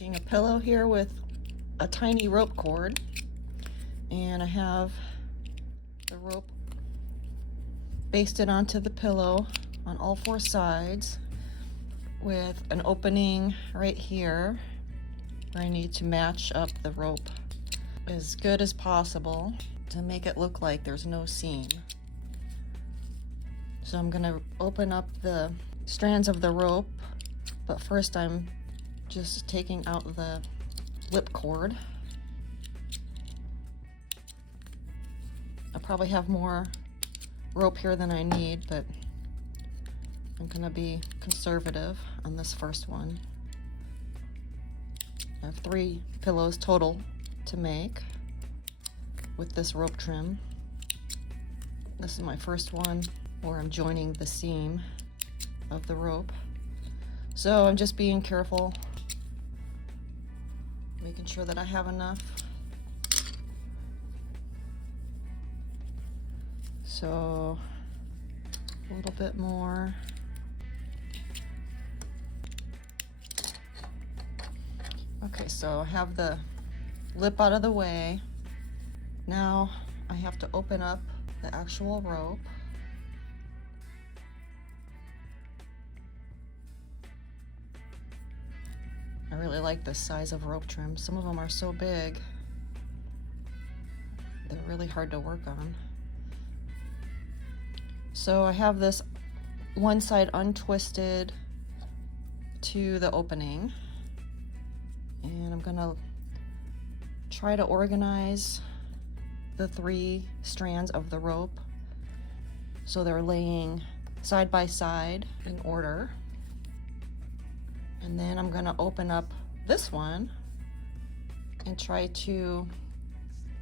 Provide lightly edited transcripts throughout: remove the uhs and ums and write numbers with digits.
making a pillow here with a tiny rope cord, and I have the rope basted onto the pillow on all four sides with an opening right here where I need to match up the rope as good as possible to make it look like there's no seam. So I'm going to open up the strands of the rope, but first I'm just taking out the lip cord. I probably have more rope here than I need, but I'm going to be conservative on this first one. I have 3 pillows total to make with this rope trim. This is my first one where I'm joining the seam of the rope. So I'm just being careful, making sure that I have enough. So a little bit more. Okay, so I have the lip out of the way. Now I have to open up the actual rope. I really like this size of rope trim. Some of them are so big, they're really hard to work on. So I have this one side untwisted to the opening, and I'm gonna try to organize the 3 strands of the rope so they're laying side by side in order. And then I'm gonna open up this one and try to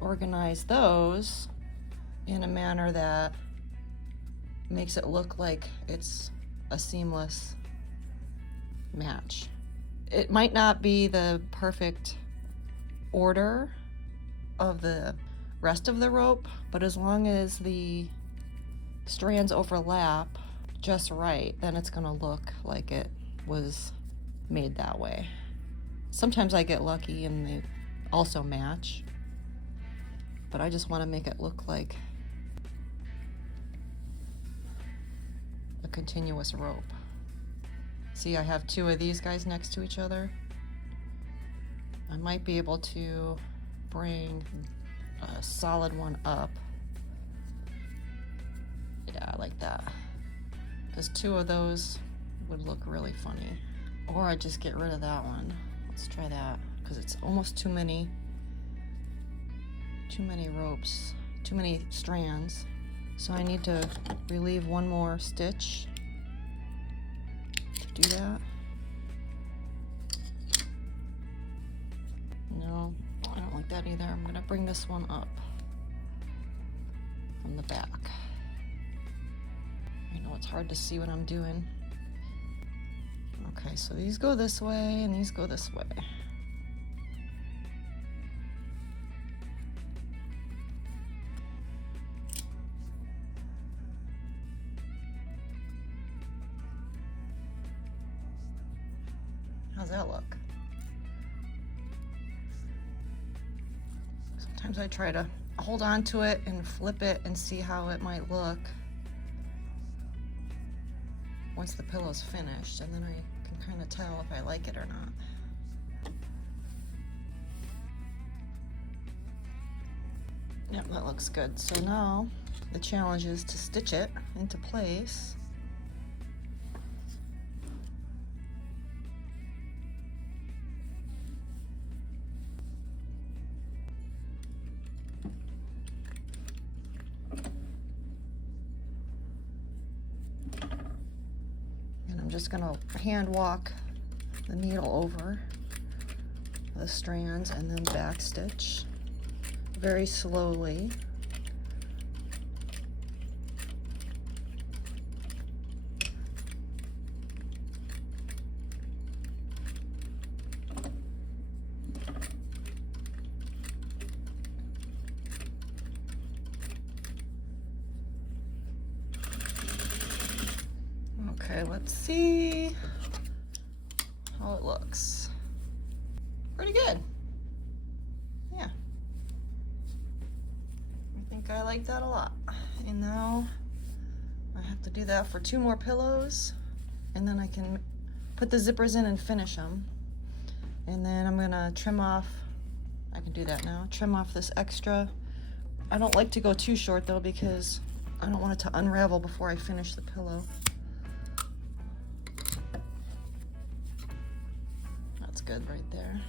organize those in a manner that makes it look like it's a seamless match. It might not be the perfect order of the rest of the rope, but as long as the strands overlap just right, then it's gonna look like it was made that way. Sometimes I get lucky and they also match, but I just want to make it look like a continuous rope. See, I have 2 of these guys next to each other. I might be able to bring a solid one up. Yeah, I like that, because 2 of those would look really funny. Or I just get rid of that one. Let's try that, because it's almost too many ropes, too many strands. So I need to relieve one more stitch to do that. No, I don't like that either. I'm gonna bring this one up from the back. I know it's hard to see what I'm doing. Okay, so these go this way and these go this way. How's that look? Sometimes I try to hold on to it and flip it and see how it might look once the pillow's finished, and then I can kind of tell if I like it or not. Yep, that looks good. So now the challenge is to stitch it into place. I'm just going to hand walk the needle over the strands and then back stitch very slowly. Okay, let's see how it looks. pretty good. Yeah. I think I like that a lot. And now I have to do that for 2 more pillows, and then I can put the zippers in and finish them. And then I'm gonna trim off, I can do that now, trim off this extra. I don't like to go too short though, because I don't want it to unravel before I finish the pillow. That's good right there.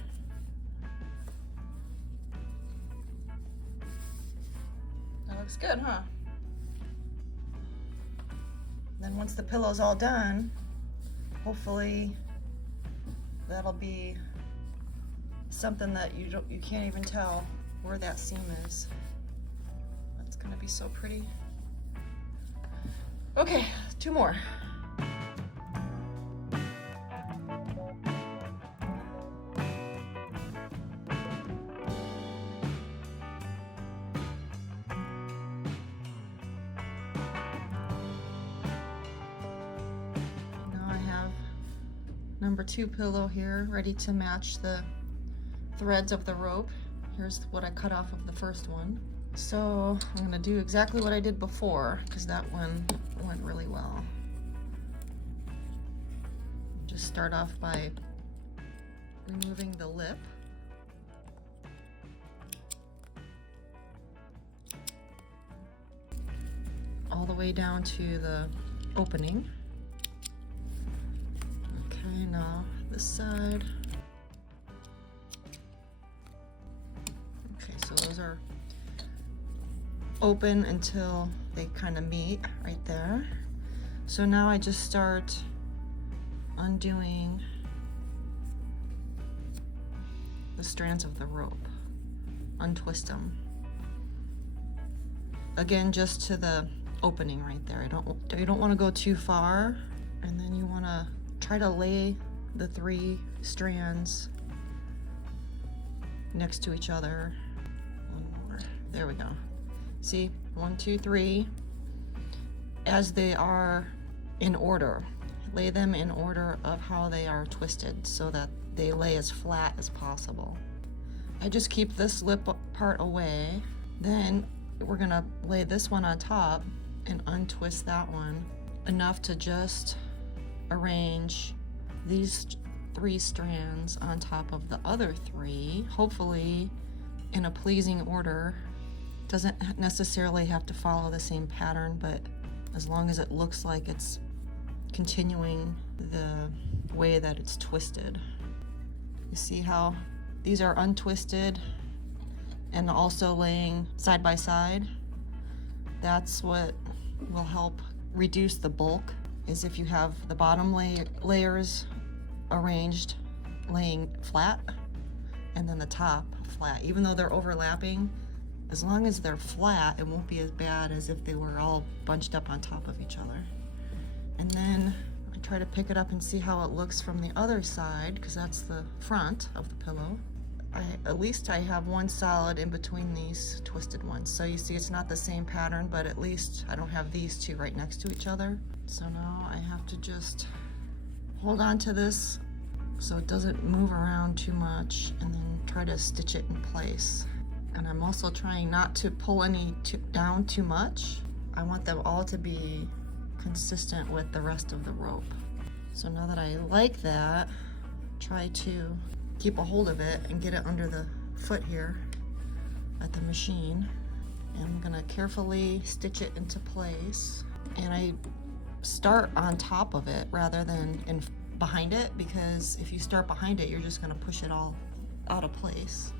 That looks good, huh? Then once the pillow's all done, hopefully that'll be something that you can't even tell where that seam is. That's gonna be so pretty. Okay, 2 more. Number 2 pillow here, ready to match the threads of the rope. Here's what I cut off of the first one. So I'm gonna do exactly what I did before, because that one went really well. Just start off by removing the lip. All the way down to the opening. Okay, now this side. Okay, so those are open until they kind of meet right there. So now I just start undoing the strands of the rope. Untwist them. Again, just to the opening right there. You don't want to go too far, and then you want to try to lay the 3 strands next to each other. One more. There we go. See, 1, 2, 3, as they are in order. Lay them in order of how they are twisted so that they lay as flat as possible. I just keep this lip part away. Then we're gonna lay this one on top and untwist that one enough to just arrange these 3 strands on top of the other 3, hopefully in a pleasing order. Doesn't necessarily have to follow the same pattern, but as long as it looks like it's continuing the way that it's twisted. You see how these are untwisted and also laying side by side? That's what will help reduce the bulk, is if you have the bottom layers arranged laying flat and then the top flat. Even though they're overlapping, as long as they're flat, it won't be as bad as if they were all bunched up on top of each other. And then I try to pick it up and see how it looks from the other side, because that's the front of the pillow. At least I have one solid in between these twisted ones. So you see it's not the same pattern, but at least I don't have these 2 right next to each other. So now I have to just hold on to this so it doesn't move around too much, and then try to stitch it in place. And I'm also trying not to pull any down too much. I want them all to be consistent with the rest of the rope. So now that I like that, try to keep a hold of it and get it under the foot here at the machine. And I'm gonna carefully stitch it into place. And I start on top of it rather than behind it, because if you start behind it, you're just gonna push it all out of place.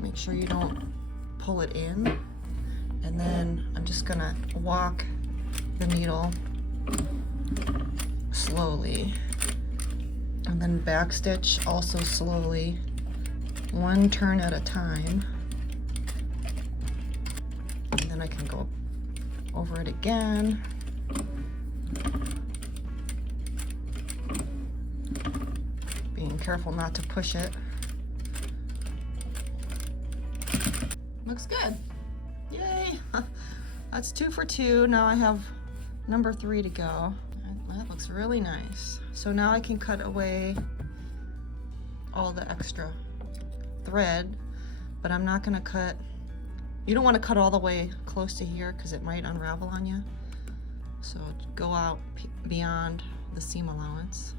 Make sure you don't pull it in. And then I'm just gonna walk the needle slowly. And then backstitch also slowly, 1 turn at a time. And then I can go over it again. Being careful not to push it. Looks good. Yay! That's 2 for 2. Now I have number 3 to go. That looks really nice. So now I can cut away all the extra thread, but I'm not gonna cut, you don't wanna cut all the way close to here because it might unravel on you. So go out beyond the seam allowance.